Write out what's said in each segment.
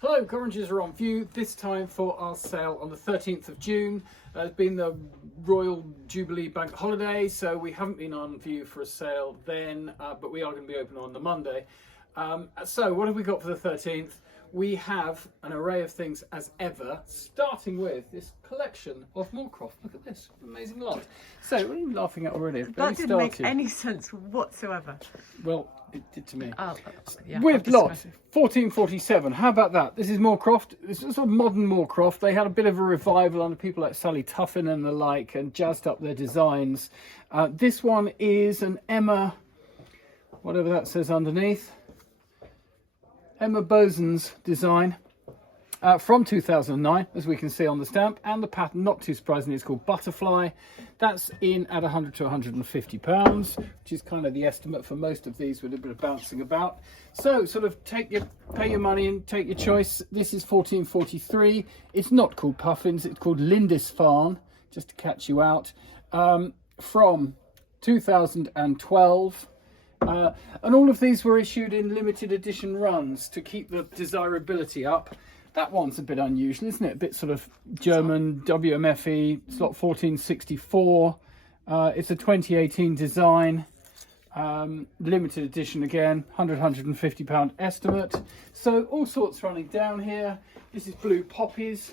Hello, Gorringes are on view, this time for our sale on the 13th of June. It's been the Royal Jubilee Bank holiday, so we haven't been on view for a sale then, but we are going to be open on the Monday. So what have we got for the 13th? We have an array of things as ever, starting with this collection of Moorcroft. Look at this, amazing lot. So, what are you laughing at already? That didn't make any sense whatsoever. Well, it did to me. Oh, yeah, with lot 1447. How about that? This is Moorcroft. This is sort of modern Moorcroft. They had a bit of a revival under people like Sally Tuffin and the like, and jazzed up their designs. This one is an Emma, whatever that says underneath. Emma Bosen's design from 2009, as we can see on the stamp, and the pattern, not too surprisingly, is called Butterfly. That's in at 100 to 150 pounds, which is kind of the estimate for most of these with a bit of bouncing about. So sort of pay your money and take your choice. This is 1443. It's not called Puffins, it's called Lindisfarne, just to catch you out, from 2012. And all of these were issued in limited edition runs to keep the desirability up. That one's a bit unusual, isn't it? A bit sort of German WMFE, slot 1464. It's a 2018 design, limited edition again, 150 pound estimate. So all sorts running down here. This is Blue Poppies,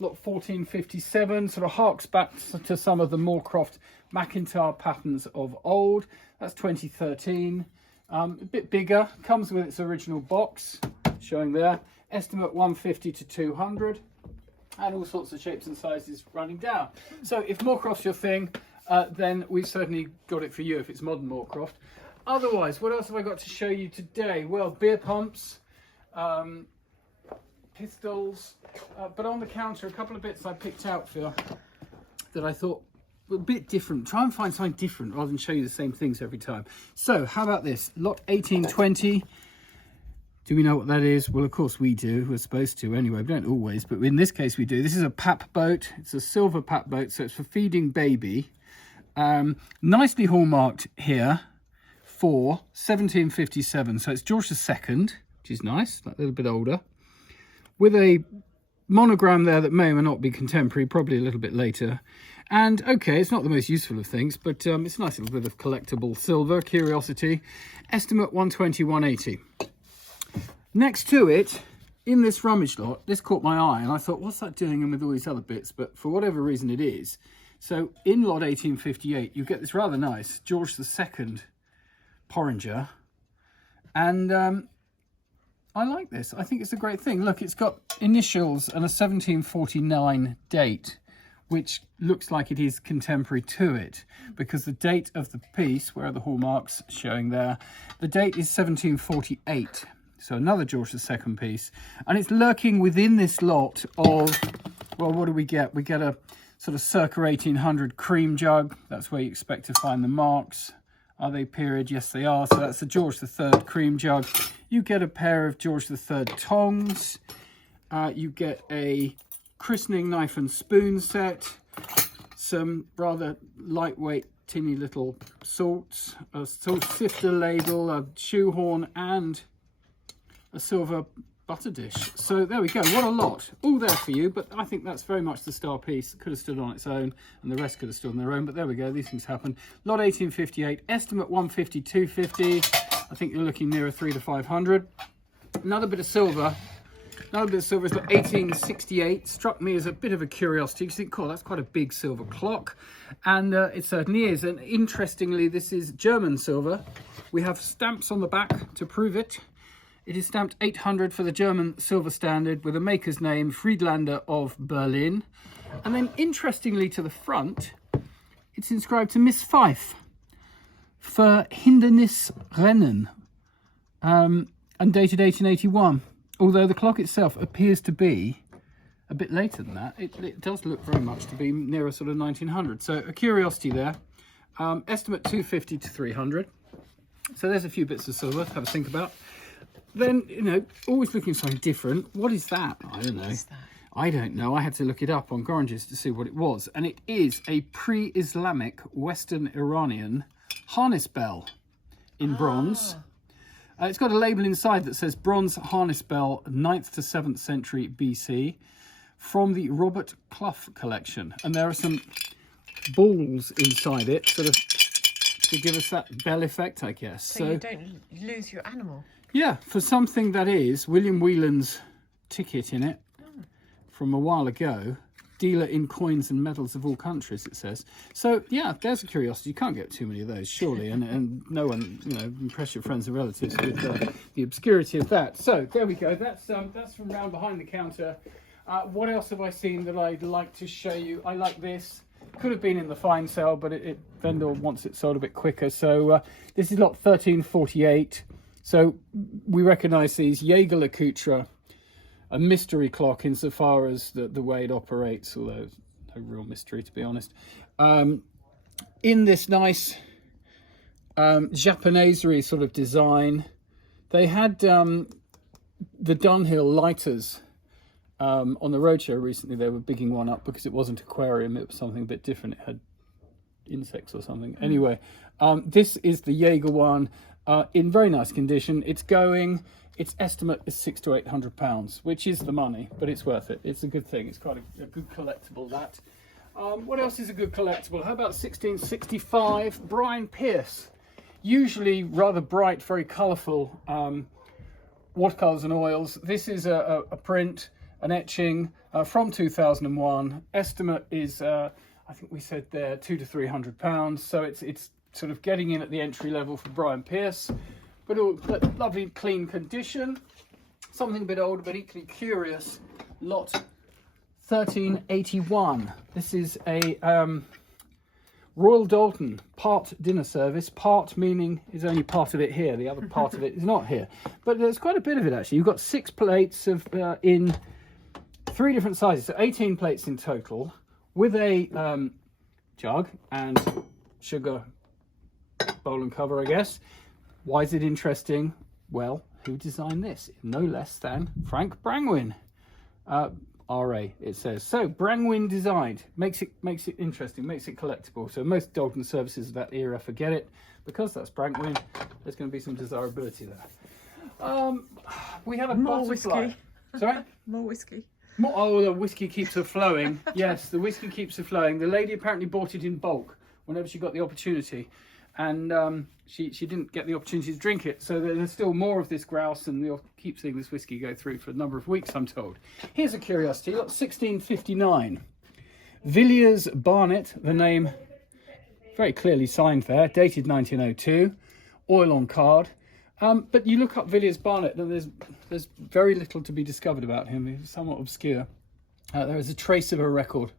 lot 1457, sort of harks back to some of the Moorcroft McIntyre patterns of old. That's 2013, a bit bigger, comes with its original box, showing there, estimate 150 to 200, and all sorts of shapes and sizes running down. So if Moorcroft's your thing, then we've certainly got it for you if it's modern Moorcroft. Otherwise, what else have I got to show you today? Well, beer pumps, pistols, but on the counter, a couple of bits I picked out for you that I thought a bit different. Try and find something different rather than show you the same things every time. So how about this lot 1820? Do we know what that is? Well, of course we do. We're supposed to anyway. We don't always, but in this case we do. This is a pap boat. It's a silver pap boat, so it's for feeding baby. Nicely hallmarked here for 1757. So it's George II, which is nice, a little bit older, with a monogram there that may or may not be contemporary, probably a little bit later. And okay, it's not the most useful of things, but it's a nice little bit of collectible silver, curiosity. Estimate 120, 180. Next to it, in this rummage lot, this caught my eye, and I thought, what's that doing in with all these other bits? But for whatever reason it is. So in lot 1858, you get this rather nice George II porringer. And I like this. I think it's a great thing. Look, it's got initials and a 1749 date, which looks like it is contemporary to it, because the date of the piece, where are the hallmarks showing there, the date is 1748. So another George II piece, and it's lurking within this lot of, well, what do we get? We get a sort of circa 1800 cream jug. That's where you expect to find the marks. Are they period? Yes, they are. So that's the George III cream jug. You get a pair of George III tongs. You get a christening knife and spoon set, some rather lightweight tinny little salts, a salt sifter ladle, a shoehorn, and a silver butter dish. So there we go, what a lot, all there for you. But I think that's very much the star piece. It could have stood on its own and the rest could have stood on their own, but there we go, these things happen. Lot 1858, estimate 150, 250. I think you're looking nearer 300 to 500. Another bit of silver. Another bit of silver is like 1868. Struck me as a bit of a curiosity. You think, cool, that's quite a big silver clock. And it certainly is. And interestingly, this is German silver. We have stamps on the back to prove it. It is stamped 800 for the German silver standard with a maker's name, Friedlander of Berlin. And then interestingly to the front, it's inscribed to Miss Fife for Hindernisrennen, and dated 1881. Although the clock itself appears to be a bit later than that. It does look very much to be nearer sort of 1900. So a curiosity there. Estimate 250 to 300. So there's a few bits of silver to have a think about. Then, you know, always looking for something different. What is that? I don't know. What is that? I don't know. I had to look it up on Gorringes to see what it was. And it is a pre-Islamic Western Iranian harness bell in bronze. It's got a label inside that says bronze harness bell, 9th to 7th century BC, from the Robert Clough collection. And there are some balls inside it, sort of to give us that bell effect, I guess. So you don't lose your animal. Yeah, for something that is William Whelan's ticket in it from a while ago. Dealer in coins and medals of all countries, it says. So yeah, there's a curiosity. You can't get too many of those, surely, and no one, you know, impress your friends and relatives with the obscurity of that. So there we go. That's from round behind the counter. What else have I seen that I'd like to show you? I like this. Could have been in the fine sale, but vendor wants it sold a bit quicker. So this is lot 1348. So we recognise these Jaeger LeCoultre. A mystery clock insofar as the way it operates, although no real mystery to be honest. In this nice Japanesery sort of design, they had the Dunhill lighters on the roadshow recently. They were bigging one up because it wasn't aquarium, it was something a bit different. It had insects or something. Anyway, this is the Jaeger one in very nice condition. Its estimate is £600 to £800, which is the money, but it's worth it. It's a good thing. It's quite a good collectible, that. What else is a good collectible? How about 1665 Brian Pierce? Usually rather bright, very colourful watercolours and oils. This is a print, an etching from 2001. Estimate is, I think we said there, £200 to £300. So it's sort of getting in at the entry level for Brian Pierce. But all lovely, clean condition. Something a bit older, but equally curious. Lot 1381. This is a Royal Doulton part dinner service. Part meaning is only part of it here. The other part of it is not here. But there's quite a bit of it actually. You've got 6 plates of in 3 different sizes, so 18 plates in total, with a jug and sugar bowl and cover, I guess. Why is it interesting? Well, who designed this? No less than Frank Brangwyn. RA, it says. So, Brangwyn designed. Makes it interesting, makes it collectible. So most Doulton services of that era forget it. Because that's Brangwyn, there's going to be some desirability there. We have a more butterfly. Whiskey. Sorry? More whiskey. Oh, the whiskey keeps her flowing. Yes, the whiskey keeps her flowing. The lady apparently bought it in bulk whenever she got the opportunity. And she didn't get the opportunity to drink it, so there's still more of this grouse, and you'll keep seeing this whiskey go through for a number of weeks, I'm told. Here's a curiosity. Look, 1659. Villiers Barnet, the name very clearly signed there, dated 1902, oil on card. But you look up Villiers Barnet, and there's very little to be discovered about him. He's somewhat obscure. There is a trace of a record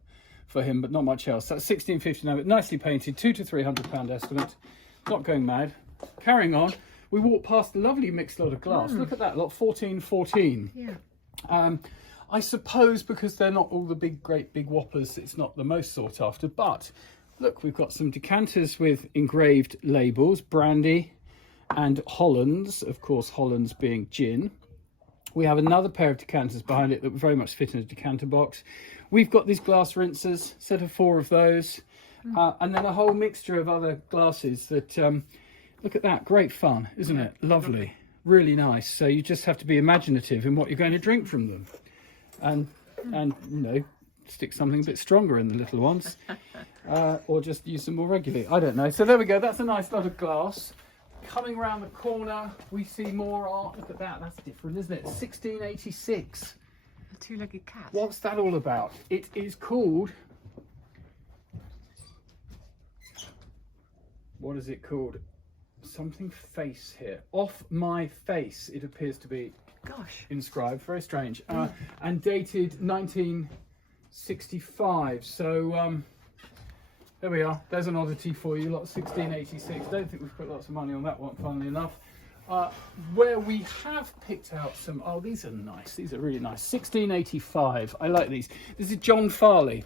for him, but not much else. That's 1659, but nicely painted, £200 to £300 estimate. Not going mad. Carrying on, we walk past a lovely mixed lot of glass. Look at that, lot 1414. Yeah. I suppose because they're not all the great big whoppers, it's not the most sought after, but look, we've got some decanters with engraved labels, brandy and Hollands, of course Hollands being gin. We have another pair of decanters behind it that very much fit in a decanter box. We've got these glass rinsers, set of 4 of those, and then a whole mixture of other glasses that, look at that, great fun, isn't it? Lovely, really nice. So you just have to be imaginative in what you're going to drink from them. And you know, stick something a bit stronger in the little ones, or just use them more regularly. I don't know. So there we go, that's a nice lot of glass. Coming around the corner, we see more art. Look at that, that's different, isn't it? 1686. A 2-legged cat. What's that all about? It is called... What is it called? Something face here. Off my face, it appears to be. Gosh. Inscribed. Very strange. And dated 1965. So, there we are. There's an oddity for you. Lot 1686. Don't think we've put lots of money on that one, funnily enough. Where we have picked out some, oh, these are nice, these are really nice. 1685, I like these. This is John Farley,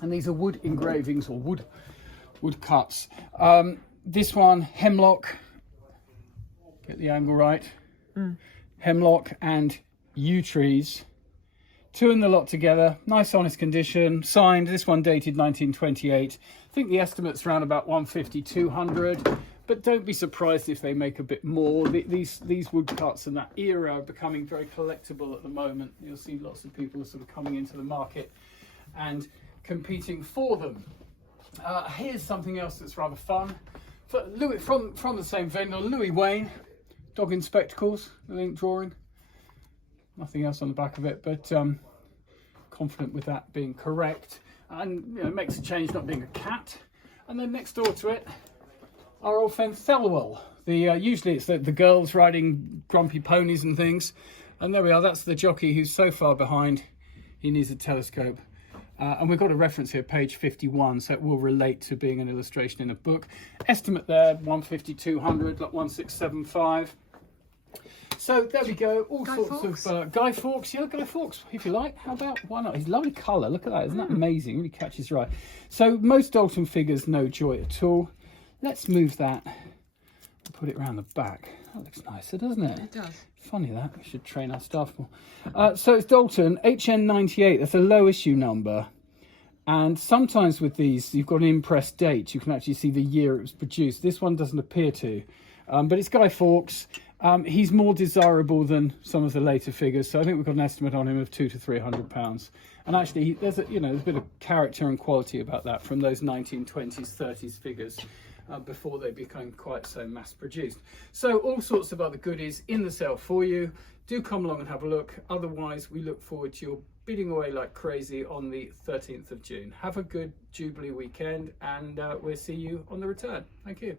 and these are wood engravings or wood cuts. This one, hemlock, get the angle right, hemlock and yew trees, 2 in the lot together, nice honest condition, signed. This one dated 1928. I think the estimate's around about 150, 200. but don't be surprised if they make a bit more. These woodcuts and that era are becoming very collectible at the moment. You'll see lots of people sort of coming into the market and competing for them. Here's something else that's rather fun. For Louis, from the same vendor, Louis Wayne, dog in spectacles, I think, drawing. Nothing else on the back of it, but confident with that being correct. And it makes a change not being a cat. And then next door to it, our old friend Thelwell. Usually it's the girls riding grumpy ponies and things. And there we are, that's the jockey who's so far behind, he needs a telescope. And we've got a reference here, page 51, so it will relate to being an illustration in a book. Estimate there, 150, 200, like 1675. So there we go, all sorts of Guy Fawkes, yeah, Guy Fawkes, if you like. How about, why not? His lovely colour, look at that, isn't that amazing? Really catches your eye. So most Doulton figures, no joy at all. Let's move that and put it around the back. That looks nicer, doesn't it? It does. Funny that, we should train our staff more. So it's Doulton, HN98, that's a low issue number. And sometimes with these, you've got an impressed date. You can actually see the year it was produced. This one doesn't appear to, but it's Guy Fawkes. He's more desirable than some of the later figures, so I think we've got an estimate on him of £200 to £300. And actually, there's a bit of character and quality about that from those 1920s, 30s figures before they became quite so mass-produced. So all sorts of other goodies in the sale for you. Do come along and have a look. Otherwise, we look forward to your bidding away like crazy on the 13th of June. Have a good Jubilee weekend, and we'll see you on the return. Thank you.